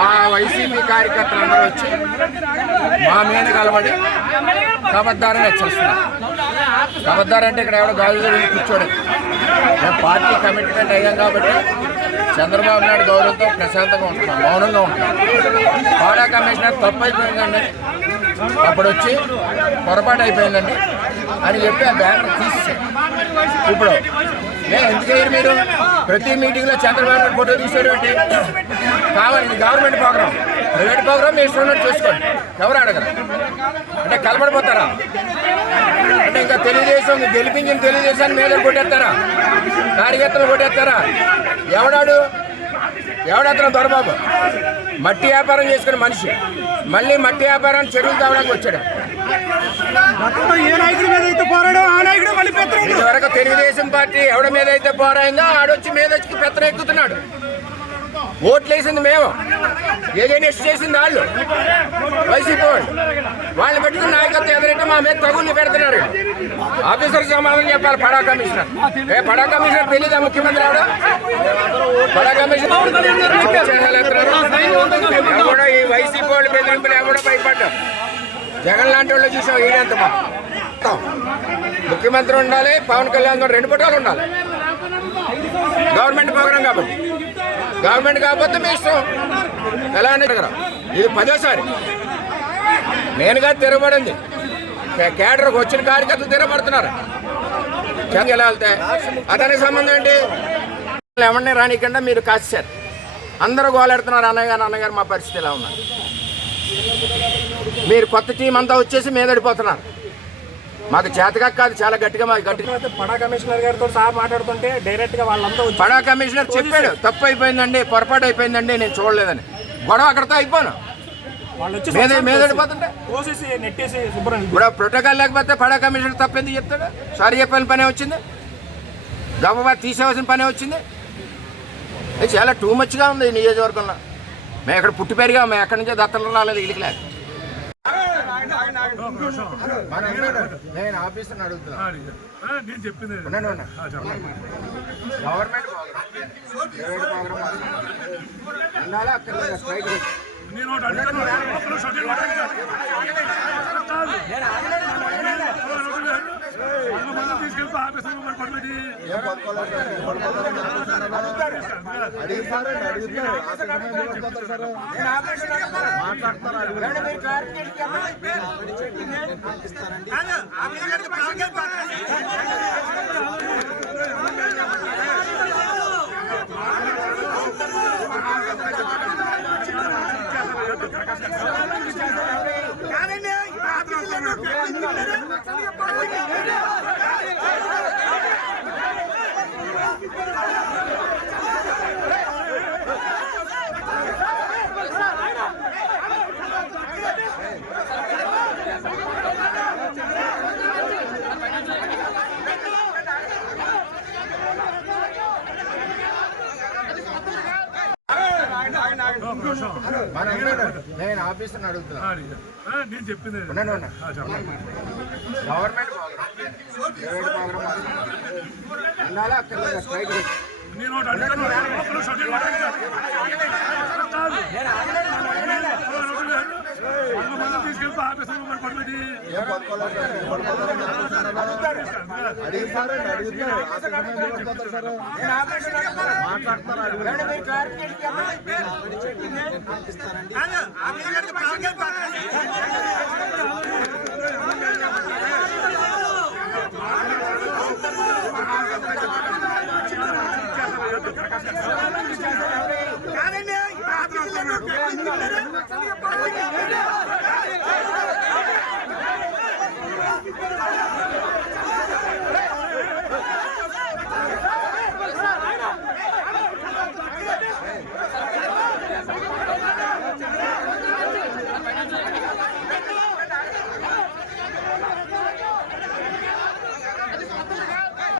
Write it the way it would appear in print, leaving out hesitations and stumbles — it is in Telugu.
ఆ వైసీపీ కార్యకర్తలందరూ వచ్చి మా మీద కలబడి కబద్దారని హెచ్చరిస్తున్నారు. కబద్దారంటే ఇక్కడ ఎవడో గాజు కూర్చోడు. మేము పార్టీ కమిట్మెంట్ అయ్యాం కాబట్టి చంద్రబాబు నాయుడు గౌరవంతో ప్రశాంతంగా ఉంటున్నాం, మౌనంగా ఉంటున్నాం. పాడా కమిషనర్ తప్పు అయిపోయిందండి, అప్పుడు వచ్చి పొరపాటు అయిపోయిందండి అని చెప్పి ఆ బ్యానర్ తీసేసారు. ఇప్పుడు ఎందుకయ్యారు మీరు ప్రతి మీటింగ్లో చంద్రబాబు నాయుడు ఫోటో తీసేటువంటి కావాలి. ఇది గవర్నమెంట్ ప్రోగ్రామ్, ప్రైవేట్ ప్రోగ్రామ్ మీ ఇష్టం ఉన్నట్టు చేసుకోండి, ఎవరు అడగరు. అంటే కలబడిపోతారా? అంటే ఇంకా తెలుగుదేశం గెలిపించిన తెలుగుదేశాన్ని మీద కొట్టేస్తారా? కార్యకర్తలు కొట్టేస్తారా? ఎవడతను దొరబాబు మట్టి వ్యాపారం చేసుకునే మనిషి మళ్ళీ మట్టి వ్యాపారాన్ని చెరువులు తావడానికి వచ్చాడు. ఇదివరకు తెలుగుదేశం పార్టీ ఎవడి మీద అయితే పోరాయిందో ఆడొచ్చి మీద వచ్చి పెత్తన ఎక్కుతున్నాడు. ఓట్లు వేసింది మేము, ఏజెన్సీ చేసింది వాళ్ళు, వైసీపీ వాళ్ళని పెట్టుకున్న నాయకత్వం ఎదురైతే మా మీద తగులు పెడుతున్నారు. ఆఫీసర్ సమాధానం చెప్పాలి. పడా కమిషనర్ పడా కమిషనర్ తెలీదా ముఖ్యమంత్రి ఆవిడ? పడా కమిషనర్ ఎవడో ఈ వైసీపీ వాళ్ళు బెదిరింపులు ఎవడో భయపడ్డారు. జగన్ లాంటి వాళ్ళు చూసాం. ఈడంత ముఖ్యమంత్రి ఉండాలి, పవన్ కళ్యాణ్ రెండు ఫోటోలు ఉండాలి. గవర్నమెంట్ ప్రోగ్రాం కాబట్టి, గవర్నమెంట్ కాకపోతే మీ ఇష్టం. ఎలా అనేది ఇది 10వ నేనుగా తిరగబడింది. కేడర్కి వచ్చిన కార్యకర్తలు తిరగబడుతున్నారు. ఎలా వెళ్తాయి అతనికి సంబంధం ఏంటి? ఎవరిని రానికుండా మీరు కాసేశారు. అందరూ గోలెడుతున్నారు. అన్నగారు మా పరిస్థితి ఎలా ఉన్నారు? మీరు కొత్త టీం అంతా వచ్చేసి మీదడిపోతున్నారు. మాకు చేతగా కాదు, చాలా గట్టిగా పడా కమిషనర్ గారితో సహా మాట్లాడుతుంటే డైరెక్ట్ గా వాళ్ళంతా పడా కమిషనర్ చెప్పాడు, తప్పు అయిపోయిందండి, పొరపాటు అయిపోయిందండి, నేను చూడలేదని. గొడవ అక్కడితో అయిపోను. మీదడిపోతుంటే ఇప్పుడు ప్రోటోకాల్ లేకపోతే పడా కమిషనర్ తప్పు ఎందుకు చెప్తాడు? సారీ చెప్పాలని పనే వచ్చింది, గబగబా తీసేవలసిన పనే వచ్చింది. ఇది చాలా టూ మచ్గా ఉంది ఈ నియోజకవర్గంలో. మేము ఇక్కడ పుట్టి పెరిగా, మేము ఎక్కడి నుంచో దత్తలు రాలేదు ఇళ్ళకి లేక. నేను ఆఫీసర్ని అడుగుతున్నాను. గవర్నమెంట్ ఉండాలా అక్కడ స్ట్రైక్ నేను ఆఫీసర్ని అడుగుతున్నాను. గవర్నమెంట్ ఉండాలా అక్కడ స్ట్రైక్